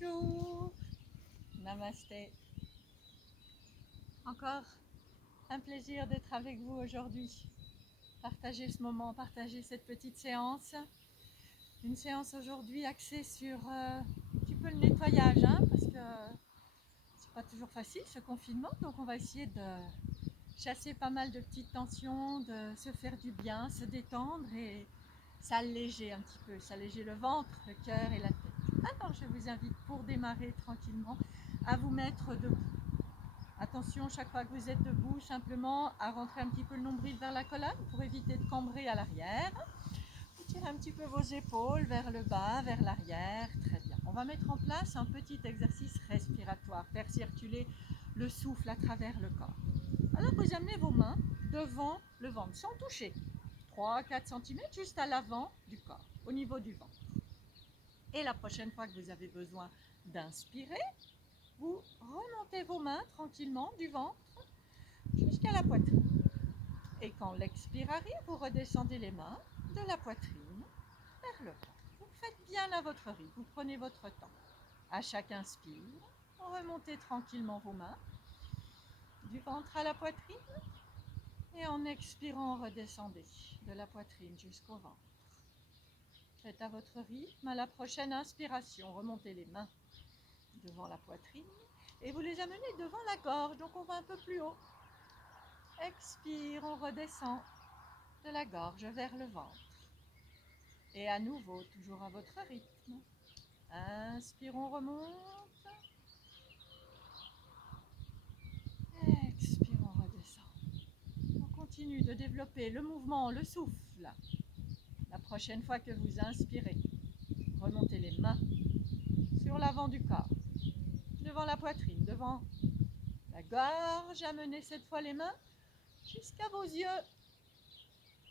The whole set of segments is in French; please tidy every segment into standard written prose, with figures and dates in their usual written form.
Bonjour, namasté. Encore un plaisir d'être avec vous aujourd'hui. Partager ce moment, partager cette petite séance. Une séance aujourd'hui axée sur un petit peu le nettoyage, parce que c'est pas toujours facile ce confinement, donc on va essayer de chasser pas mal de petites tensions, de se faire du bien, se détendre et s'alléger un petit peu, s'alléger le ventre, le cœur et la tête. Alors je vous invite pour démarrer tranquillement à vous mettre debout. Attention, chaque fois que vous êtes debout, simplement à rentrer un petit peu le nombril vers la colonne pour éviter de cambrer à l'arrière. Vous tirez un petit peu vos épaules vers le bas, vers l'arrière. Très bien. On va mettre en place un petit exercice respiratoire, faire circuler le souffle à travers le corps. Alors vous amenez vos mains devant le ventre, sans toucher. 3-4 cm juste à l'avant du corps, au niveau du ventre. Et la prochaine fois que vous avez besoin d'inspirer, vous remontez vos mains tranquillement du ventre jusqu'à la poitrine. Et quand l'expire arrive, vous redescendez les mains de la poitrine vers le ventre. Vous faites bien à votre rythme, vous prenez votre temps. À chaque inspire, vous remontez tranquillement vos mains du ventre à la poitrine. Et en expirant, redescendez de la poitrine jusqu'au ventre. Faites à votre rythme. À la prochaine inspiration, remontez les mains devant la poitrine et vous les amenez devant la gorge. Donc on va un peu plus haut. Expire, on redescend de la gorge vers le ventre. Et à nouveau, toujours à votre rythme. Inspire, on remonte. Expire, on redescend. On continue de développer le mouvement, le souffle. La prochaine fois que vous inspirez, remontez les mains sur l'avant du corps, devant la poitrine, devant la gorge. Amenez cette fois les mains jusqu'à vos yeux.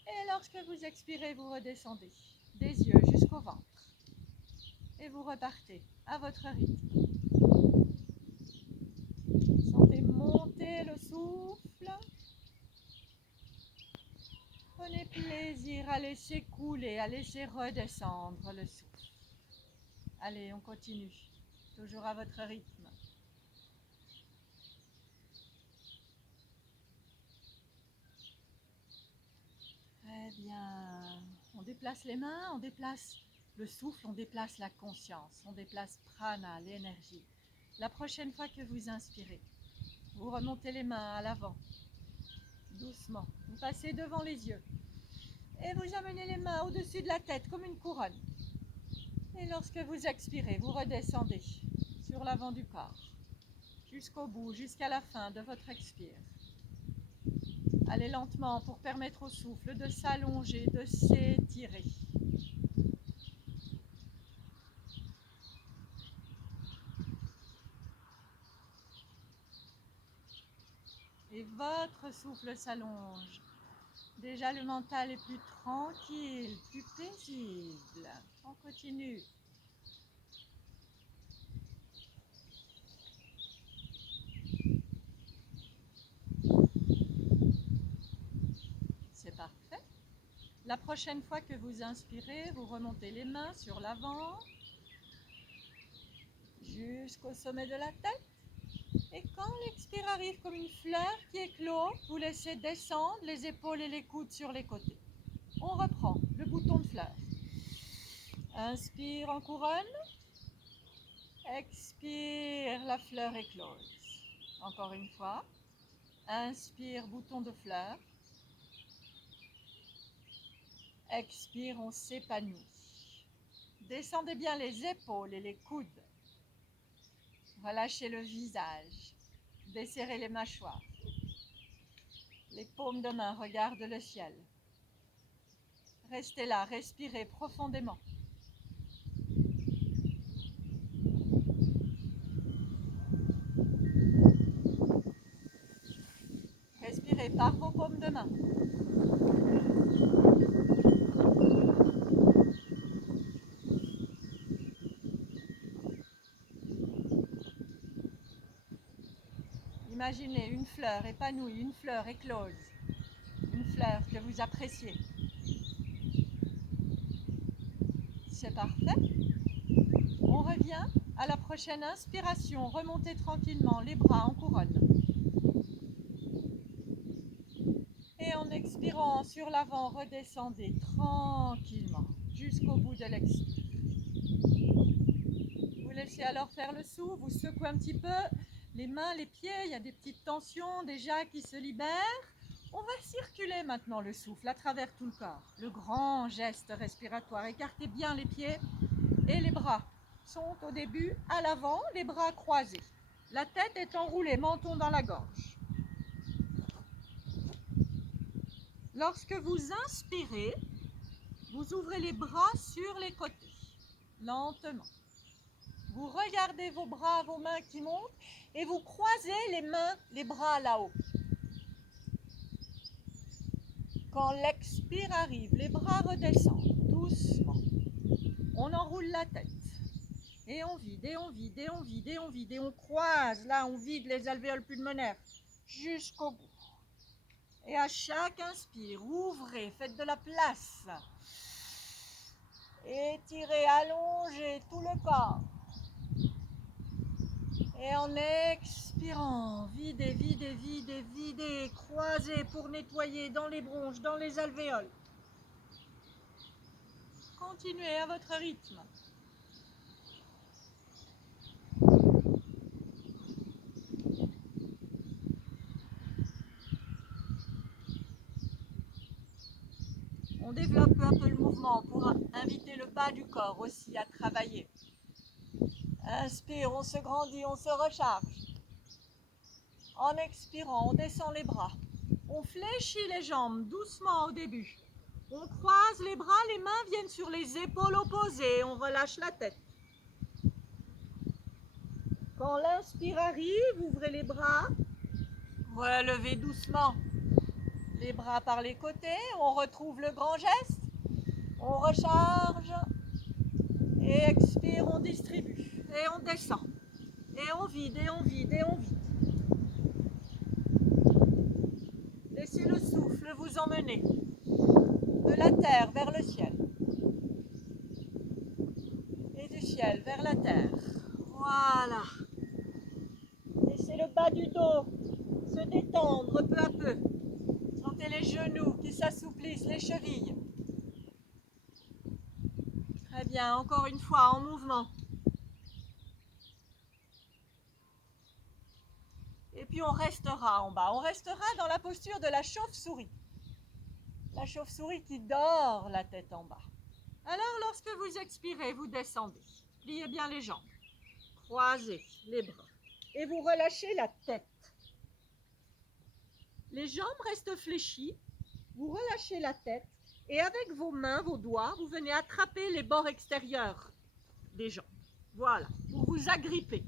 Et lorsque vous expirez, vous redescendez des yeux jusqu'au ventre. Et vous repartez à votre rythme. Sentez monter le souffle. Prenez plaisir à laisser couler, à laisser redescendre le souffle. Allez, on continue. Toujours à votre rythme. Très bien. On déplace les mains, on déplace le souffle, on déplace la conscience, on déplace prana, l'énergie. La prochaine fois que vous inspirez, vous remontez les mains à l'avant, doucement. Vous passez devant les yeux et vous amenez les mains au-dessus de la tête comme une couronne. Et lorsque vous expirez, vous redescendez sur l'avant du corps, jusqu'au bout, jusqu'à la fin de votre expire. Allez lentement pour permettre au souffle de s'allonger, de s'étirer. Et votre souffle s'allonge. Déjà le mental est plus tranquille, plus paisible. On continue. C'est parfait. La prochaine fois que vous inspirez, vous remontez les mains sur l'avant, jusqu'au sommet de la tête. Et quand l'expire arrive comme une fleur qui éclot, vous laissez descendre les épaules et les coudes sur les côtés. On reprend le bouton de fleur. Inspire en couronne. Expire, la fleur éclose. Encore une fois. Inspire, bouton de fleur. Expire, on s'épanouit. Descendez bien les épaules et les coudes. Relâchez le visage. Desserrez les mâchoires. Les paumes de main regardent le ciel. Restez là, respirez profondément. Respirez par vos paumes de main. Imaginez une fleur épanouie, une fleur éclose, une fleur que vous appréciez. C'est parfait. On revient À la prochaine inspiration, remontez tranquillement les bras en couronne. Et en expirant sur l'avant, redescendez tranquillement jusqu'au bout de l'expire. Vous laissez alors faire le souffle, vous secouez un petit peu les mains, les pieds, il y a des petites tensions déjà qui se libèrent. On va circuler maintenant le souffle à travers tout le corps. Le grand geste respiratoire, écartez bien les pieds et les bras sont au début à l'avant, les bras croisés. La tête est enroulée, menton dans la gorge. Lorsque vous inspirez, vous ouvrez les bras sur les côtés, lentement. Vous regardez vos bras, vos mains qui montent et vous croisez les mains, les bras là-haut. Quand l'expire arrive, les bras redescendent doucement. On enroule la tête. Et on vide, et on vide, et on vide, et on vide. Et on croise, là on vide les alvéoles pulmonaires jusqu'au bout. Et à chaque inspire, ouvrez, faites de la place. Étirez, allongez tout le corps. Et en expirant, videz, videz, videz, videz, croisez pour nettoyer dans les bronches, dans les alvéoles. Continuez à votre rythme. On développe peu à peu le mouvement pour inviter le bas du corps aussi à travailler. Inspire, on se grandit, on se recharge. En expirant, on descend les bras. On fléchit les jambes doucement au début. On croise les bras, les mains viennent sur les épaules opposées. On relâche la tête. Quand l'inspire arrive, ouvrez les bras. Relevez doucement les bras par les côtés. On retrouve le grand geste. On recharge. Et expire, on distribue. Et on descend. Et on vide, et on vide, et on vide. Laissez le souffle vous emmener de la terre vers le ciel. Et du ciel vers la terre. Voilà. Laissez le bas du dos se détendre peu à peu. Sentez les genoux qui s'assouplissent, les chevilles. Très bien, encore une fois en mouvement. Et puis on restera en bas. On restera dans la posture de la chauve-souris. La chauve-souris qui dort la tête en bas. Alors lorsque vous expirez, vous descendez. Pliez bien les jambes. Croisez les bras. Et vous relâchez la tête. Les jambes restent fléchies. Vous relâchez la tête. Et avec vos mains, vos doigts, vous venez attraper les bords extérieurs des jambes. Voilà, pour vous agripper.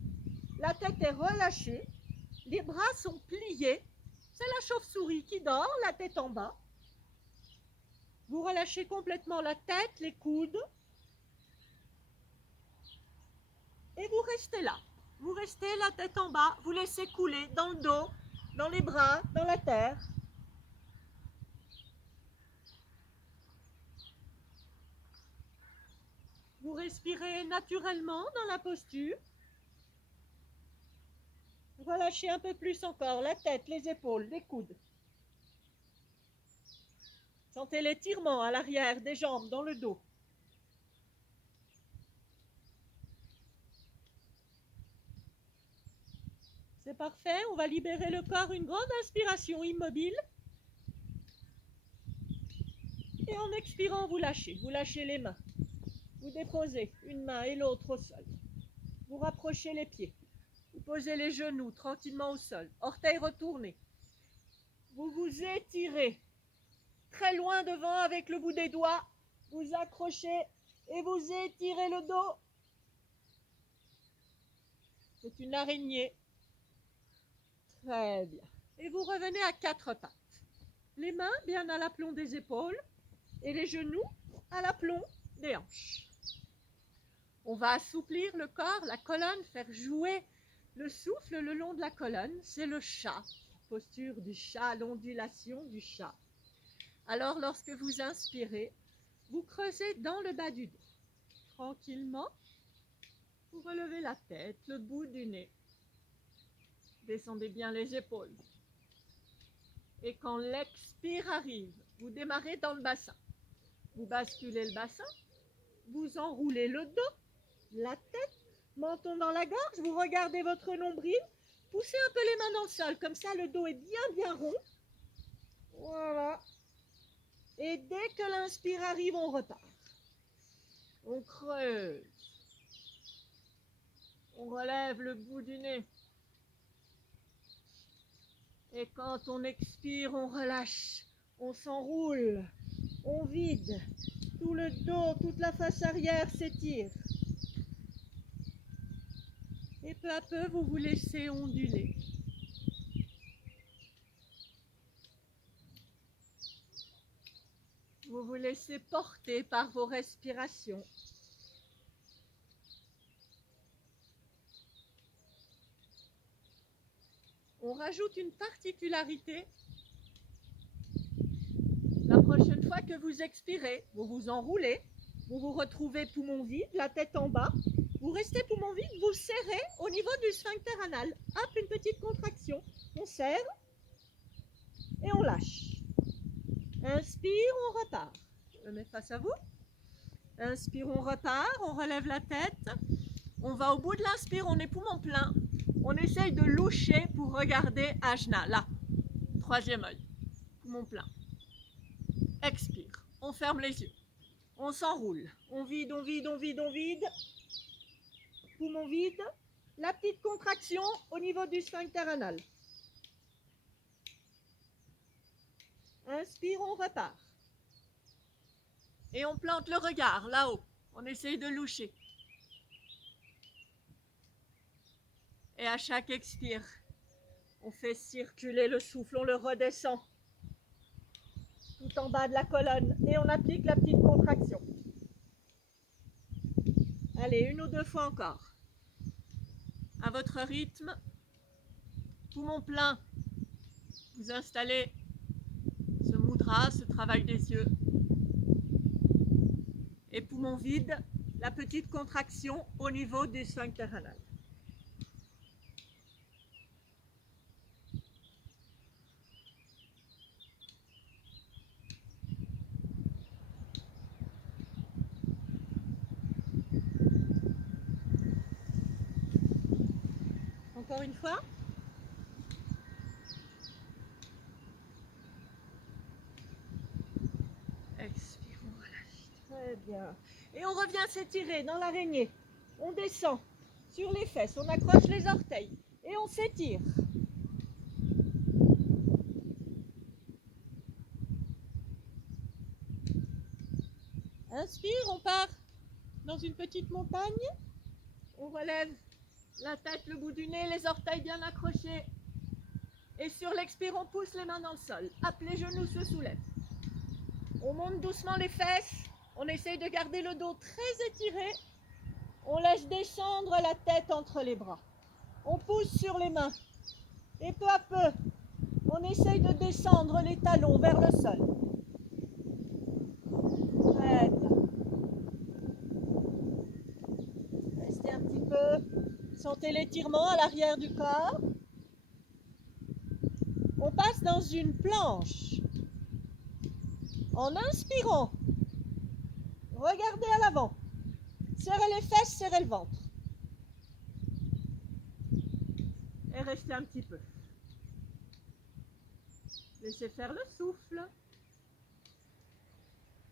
La tête est relâchée, les bras sont pliés. C'est la chauve-souris qui dort, la tête en bas. Vous relâchez complètement la tête, les coudes. Et vous restez là. Vous restez la tête en bas, vous laissez couler dans le dos, dans les bras, dans la terre. Vous respirez naturellement dans la posture. Relâchez un peu plus encore la tête, les épaules, les coudes. Sentez l'étirement à l'arrière des jambes, dans le dos. C'est parfait, on va libérer le corps, une grande inspiration immobile. Et en expirant, vous lâchez les mains. Vous déposez une main et l'autre au sol. Vous rapprochez les pieds. Vous posez les genoux tranquillement au sol. Orteils retournés. Vous vous étirez très loin devant avec le bout des doigts. Vous accrochez et vous étirez le dos. C'est une araignée. Très bien. Et vous revenez à quatre pattes. Les mains bien à l'aplomb des épaules et les genoux à l'aplomb des hanches. On va assouplir le corps, la colonne, faire jouer le souffle le long de la colonne. C'est le chat, posture du chat, l'ondulation du chat. Alors, lorsque vous inspirez, vous creusez dans le bas du dos. Tranquillement. Vous relevez la tête, le bout du nez. Descendez bien les épaules. Et quand l'expire arrive, vous démarrez dans le bassin. Vous basculez le bassin, vous enroulez le dos, la tête, menton dans la gorge, vous regardez votre nombril, poussez un peu les mains dans le sol, comme ça le dos est bien rond. Voilà. Et dès que l'inspire arrive, on repart. On creuse. On relève le bout du nez. Et quand on expire, on relâche. On s'enroule. On vide. Tout le dos, toute la face arrière s'étire. Et peu à peu, vous vous laissez onduler. Vous vous laissez porter par vos respirations. On rajoute une particularité. La prochaine fois que vous expirez, vous vous enroulez, vous vous retrouvez poumon vide, la tête en bas. Vous restez poumon vide, vous serrez au niveau du sphincter anal. Hop, une petite contraction. On serre et on lâche. Inspire, on repart. Je me mets face à vous. Inspire, on repart, on relève la tête. On va au bout de l'inspire, on est poumon plein. On essaye de loucher pour regarder Ajna, là. Troisième œil, poumon plein. Expire, on ferme les yeux. On s'enroule, on vide, on vide, on vide, on vide. Poumon vide. La petite contraction au niveau du sphincter anal. Inspire, on repart. Et on plante le regard là-haut. On essaye de loucher. Et à chaque expire, on fait circuler le souffle, on le redescend tout en bas de la colonne et on applique la petite contraction. Allez, une ou deux fois encore. À votre rythme, poumon plein, vous installez ce mudra, ce travail des yeux. Et poumon vide, la petite contraction au niveau du sphincter anal. Encore une fois. Expire, on relâche. Très bien. Et on revient s'étirer dans l'araignée. On descend sur les fesses, on accroche les orteils et on s'étire. Inspire, on part dans une petite montagne. On relève la tête, le bout du nez, les orteils bien accrochés. Et sur l'expire, on pousse les mains dans le sol. Hop, les genoux se soulèvent. On monte doucement les fesses. On essaye de garder le dos très étiré. On laisse descendre la tête entre les bras. On pousse sur les mains. Et peu à peu, on essaye de descendre les talons vers le sol. Très bien. Restez un petit peu. Sentez l'étirement à l'arrière du corps. On passe dans une planche. En inspirant, regardez à l'avant. Serrez les fesses, serrez le ventre. Et restez un petit peu. Laissez faire le souffle.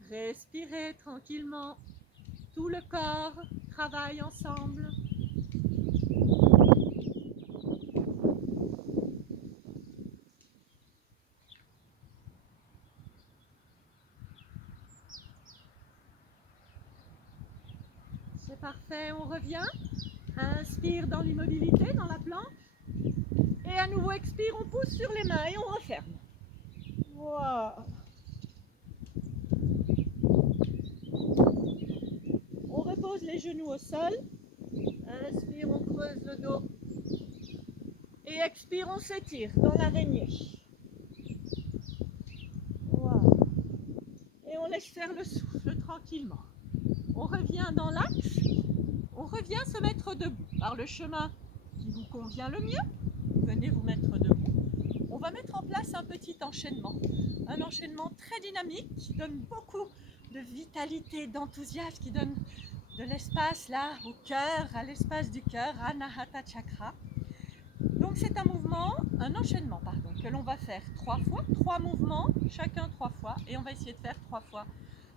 Respirez tranquillement. Tout le corps travaille ensemble. C'est parfait, on revient. Inspire dans l'immobilité, dans la planche. Et à nouveau expire, on pousse sur les mains et on referme. Voilà. On repose les genoux au sol. Inspire, on creuse le dos. Et expire, on s'étire dans l'araignée. Voilà. Et on laisse faire le souffle tranquillement. On revient dans l'axe. On revient se mettre debout par le chemin qui vous convient le mieux. Venez vous mettre debout. On va mettre en place un petit enchaînement. Un enchaînement très dynamique qui donne beaucoup de vitalité, d'enthousiasme, qui donne de l'espace là au cœur, à l'espace du cœur, Anahata Chakra. Donc c'est un enchaînement que l'on va faire 3 fois, 3 mouvements, chacun 3 fois, et on va essayer de faire 3 fois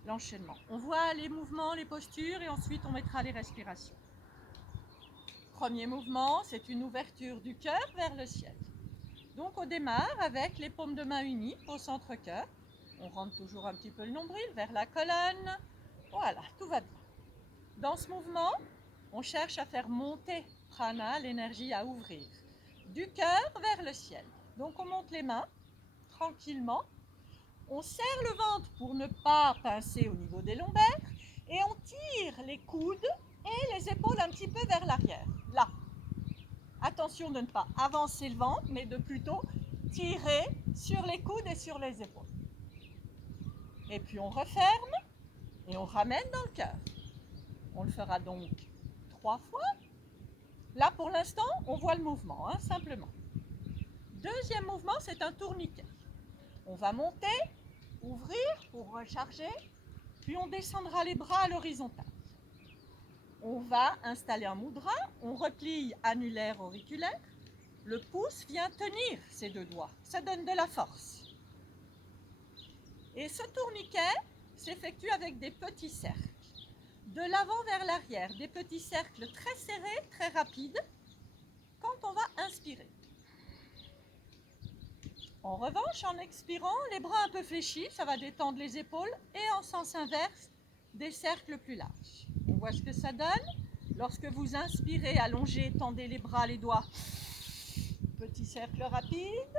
l'enchaînement. On voit les mouvements, les postures, et ensuite on mettra les respirations. Premier mouvement, c'est une ouverture du cœur vers le ciel. Donc on démarre avec les paumes de main unies au centre-cœur. On rentre toujours un petit peu le nombril vers la colonne. Voilà, tout va bien. Dans ce mouvement, on cherche à faire monter prana, l'énergie à ouvrir, du cœur vers le ciel. Donc on monte les mains tranquillement. On serre le ventre pour ne pas pincer au niveau des lombaires et on tire les coudes et les épaules un petit peu vers l'arrière. Là. Attention de ne pas avancer le ventre, mais de plutôt tirer sur les coudes et sur les épaules. Et puis on referme et on ramène dans le cœur. On le fera donc 3 fois. Là, pour l'instant, on voit le mouvement, simplement. Deuxième mouvement, c'est un tourniquet. On va monter, ouvrir pour recharger, puis on descendra les bras à l'horizontale. On va installer un mudra, on replie annulaire auriculaire. Le pouce vient tenir ces 2 doigts, ça donne de la force. Et ce tourniquet s'effectue avec des petits cercles. De l'avant vers l'arrière, des petits cercles très serrés, très rapides, quand on va inspirer. En revanche, en expirant, les bras un peu fléchis, ça va détendre les épaules, et en sens inverse, des cercles plus larges. On voit ce que ça donne. Lorsque vous inspirez, allongez, tendez les bras, les doigts. Petit cercle rapide.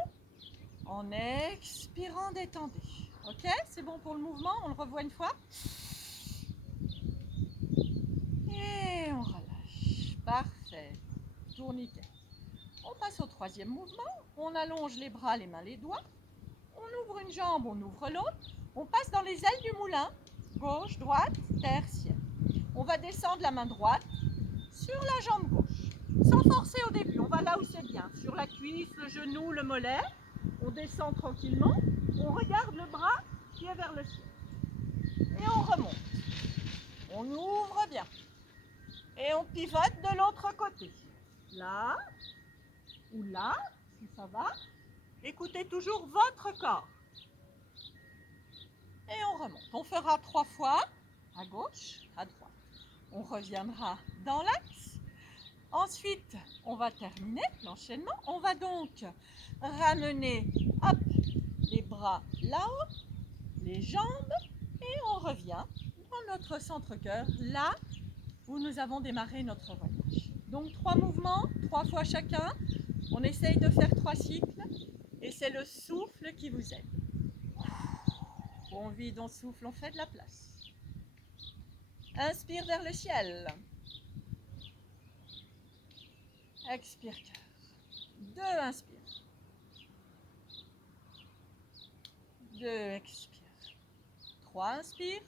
En expirant, détendez. Ok, c'est bon pour le mouvement, on le revoit une fois. Et on relâche. Parfait. Tourniquet. On passe au troisième mouvement. On allonge les bras, les mains, les doigts. On ouvre une jambe, on ouvre l'autre. On passe dans les ailes du moulin. Gauche, droite, terre, ciel. On va descendre la main droite sur la jambe gauche. Sans forcer au début, on va là où c'est bien. Sur la cuisse, le genou, le mollet. On descend tranquillement. On regarde le bras qui est vers le ciel. Et on remonte. On ouvre bien. Et on pivote de l'autre côté. Là, ou là, si ça va. Écoutez toujours votre corps. Et on remonte. On fera 3 fois, à gauche, à droite. On reviendra dans l'axe. Ensuite, on va terminer l'enchaînement. On va donc ramener, hop, les bras là-haut, les jambes, et on revient dans notre centre-cœur, là où nous avons démarré notre voyage. Donc 3 mouvements, 3 fois chacun. On essaye de faire 3 cycles et c'est le souffle qui vous aide. On vide, on souffle, on fait de la place. Inspire vers le ciel. Expire cœur. 2, inspire. 2, expire. 3, inspire.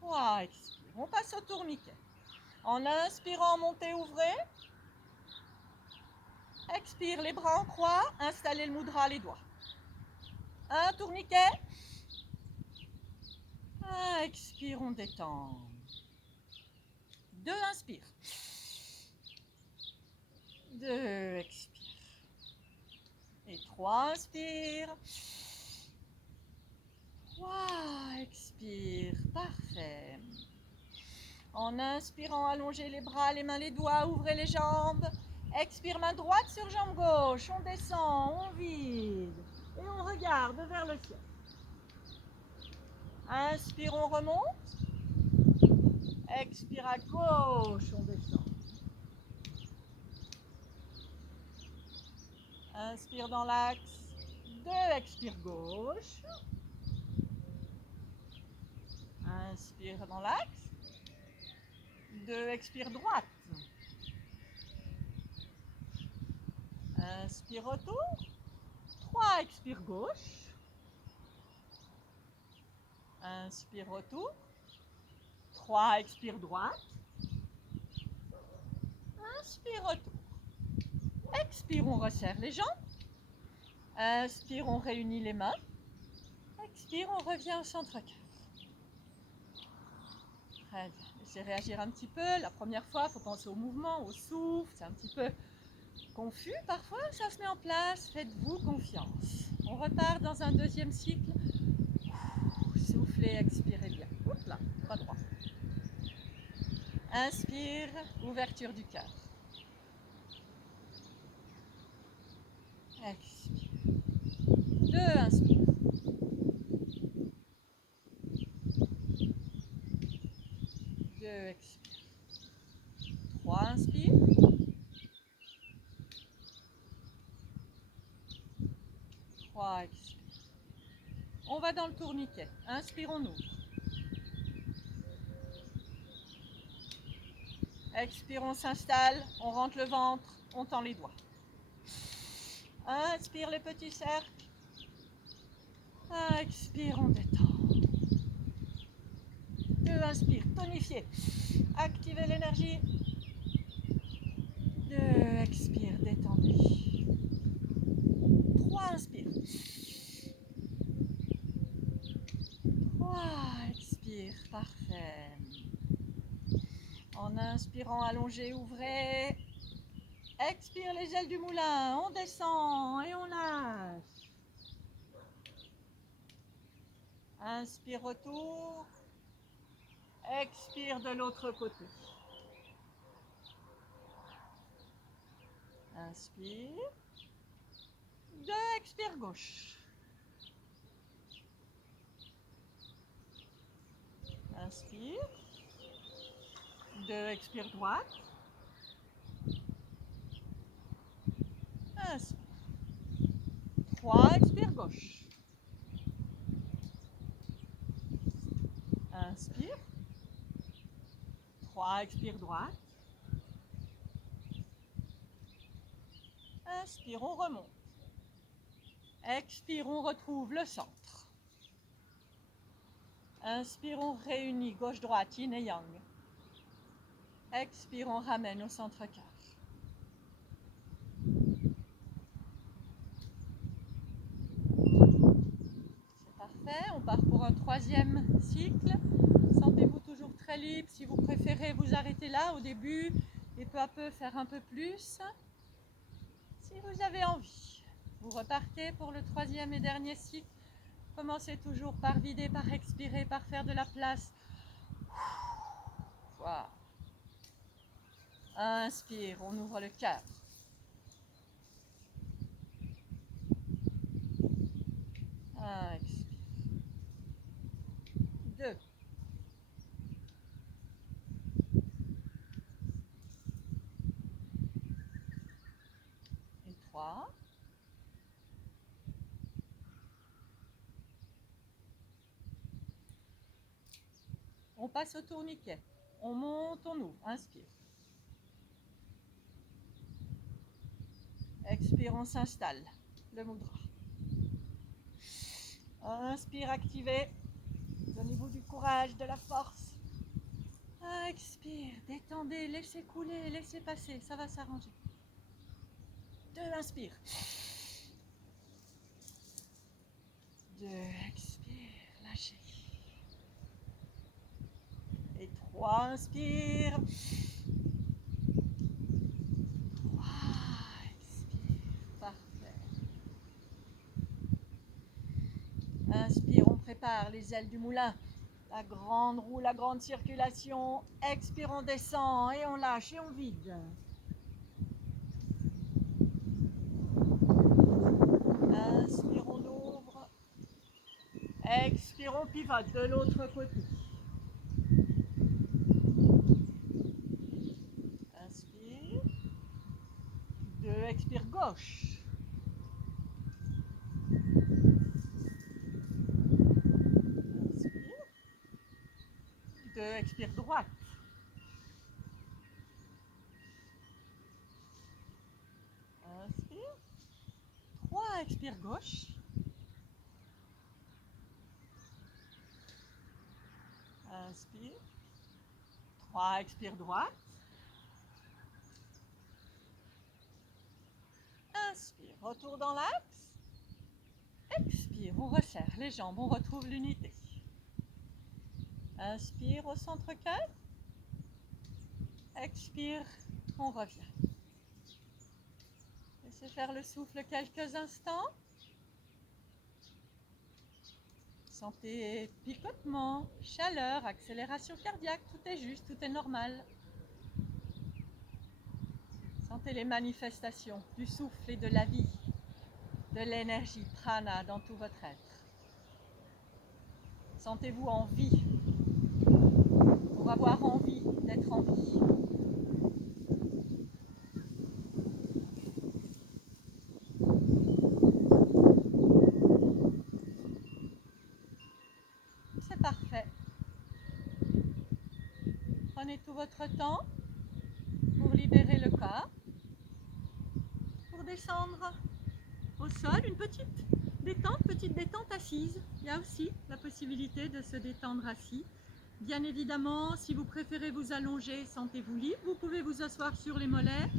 3, expire. On passe au tourniquet. En inspirant, montez, ouvrez. Expire, les bras en croix. Installez le mudra, les doigts. 1, tourniquet. 1, expire, on détend. 2, inspire. 2, expire. Et 3, inspire. 3, expire. Parfait. En inspirant, allongez les bras, les mains, les doigts, ouvrez les jambes. Expire, main droite sur jambe gauche. On descend, on vide. Et on regarde vers le ciel. Inspire, on remonte. Expire à gauche, on descend. Inspire dans l'axe. 2, expire gauche. Inspire dans l'axe. 2, expire droite. Inspire retour. 3, expire gauche. Inspire retour. 3, expire droite. Inspire, retour. Expire, on resserre les jambes. Inspire, on réunit les mains. Expire, on revient au centre-cœur. Très bien. Laissez réagir un petit peu. La première fois, il faut penser au mouvement, au souffle. C'est un petit peu confus parfois, ça se met en place. Faites-vous confiance. On repart dans un deuxième cycle. Soufflez, expirez bien. Oups là, pas droit. Inspire, ouverture du cœur. Expire. 2, inspire. 2, expire. 3, inspire. 3, expire. On va dans le tourniquet. Inspire, on ouvre. Expire, on s'installe. On rentre le ventre. On tend les doigts. Inspire, les petits cercles. Expire, on détend. 2, inspire, tonifiez. Activez l'énergie. 2, expire, détendez. 3, inspire. 3, expire, parfait. En inspirant, allongez, ouvrez. Expire les ailes du moulin, on descend et on lâche. Inspire, retour. Expire de l'autre côté. Inspire. 2, expire gauche. Inspire. 2, expire droite. Inspire. 3, expire gauche. Inspire. 3, expire droite. Inspire, on remonte. Expire, on retrouve le centre. Inspire, on réunit gauche-droite, yin et yang. Expire, on ramène au centre-cœur. C'est parfait, on part pour un troisième cycle. Sentez-vous toujours très libre. Si vous préférez vous arrêter là au début et peu à peu faire un peu plus. Si vous avez envie, vous repartez pour le troisième et dernier cycle. Commencez toujours par vider, par expirer, par faire de la place. Voilà. Inspire, on ouvre le cœur. Expire. 2. Et 3. On passe au tourniquet. On monte, on ouvre. Inspire. Expire, on s'installe. Le mudra. Inspire, activez. Donnez-vous du courage, de la force. Expire, détendez, laissez couler, laissez passer. Ça va s'arranger. 2, inspire. 2, expire, lâchez. Et 3, inspire. 3, expire, parfait. Inspire, on prépare les ailes du moulin. La grande roue, la grande circulation. Expire, on descend et on lâche et on vide. Inspire, on ouvre. Expire, on pivote de l'autre côté. Inspire. 2, expire gauche. Inspire. 2, expire droite. Inspire. 3, expire gauche. Inspire. droit, expire droite. Inspire, retour dans l'axe. Expire, on resserre les jambes, on retrouve l'unité. Inspire au centre-cœur. Expire, on revient. Laissez faire le souffle quelques instants. Sentez picotement, chaleur, accélération cardiaque, tout est juste, tout est normal. Sentez les manifestations du souffle et de la vie, de l'énergie prana dans tout votre être. Sentez-vous en vie, pour avoir envie d'être en vie. C'est parfait. Prenez tout votre temps pour libérer le corps, pour descendre au sol, une petite détente assise. Il y a aussi la possibilité de se détendre assis. Bien évidemment, si vous préférez vous allonger, sentez-vous libre. Vous pouvez vous asseoir sur les mollets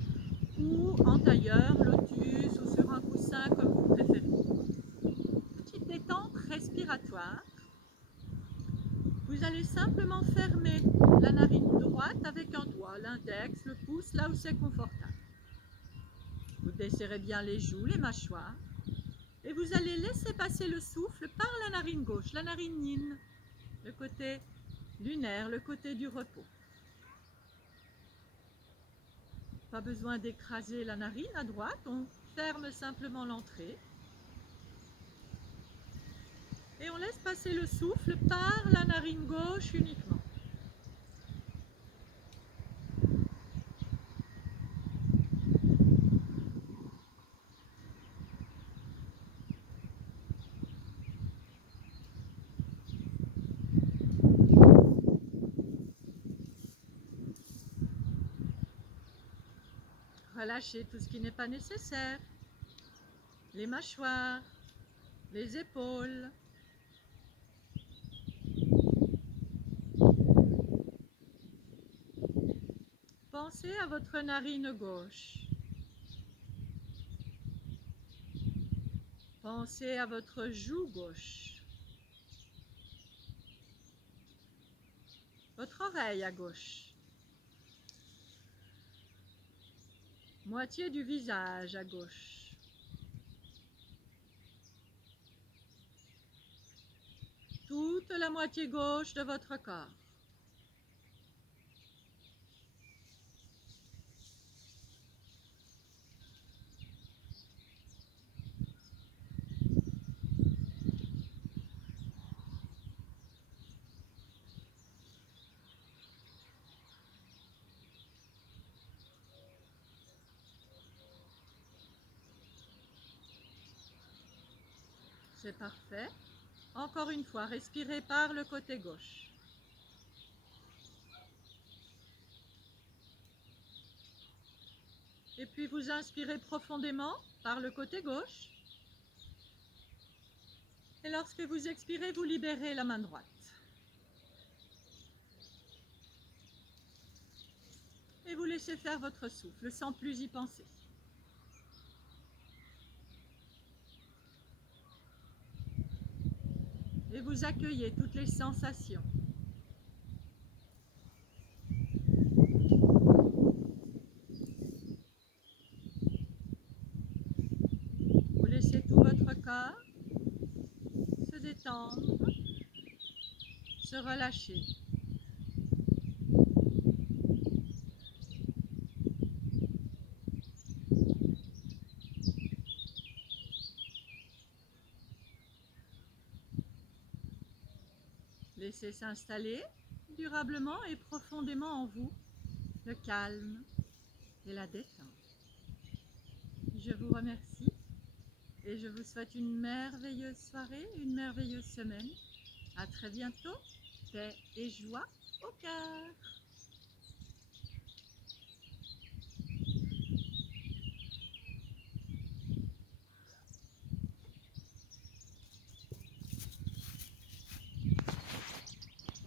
ou en tailleur, lotus ou sur un coussin comme vous préférez. Petite détente respiratoire. Vous allez simplement fermer la narine droite avec un doigt, l'index, le pouce, là où c'est confortable. Vous desserrez bien les joues, les mâchoires. Et vous allez laisser passer le souffle par la narine gauche, la narine yin, le côté lunaire, le côté du repos. Pas besoin d'écraser la narine à droite, on ferme simplement l'entrée. Et on laisse passer le souffle par la narine gauche uniquement. Relâchez tout ce qui n'est pas nécessaire. Les mâchoires, les épaules. Pensez à votre narine gauche. Pensez à votre joue gauche. Votre oreille à gauche. Moitié du visage à gauche. Toute la moitié gauche de votre corps. C'est parfait. Encore une fois, respirez par le côté gauche. Et puis vous inspirez profondément par le côté gauche. Et lorsque vous expirez, vous libérez la main droite. Et vous laissez faire votre souffle sans plus y penser. Et vous accueillez toutes les sensations. Vous laissez tout votre corps se détendre, se relâcher. Laissez s'installer durablement et profondément en vous le calme et la détente. Je vous remercie et je vous souhaite une merveilleuse soirée, une merveilleuse semaine. À très bientôt. Paix et joie au cœur.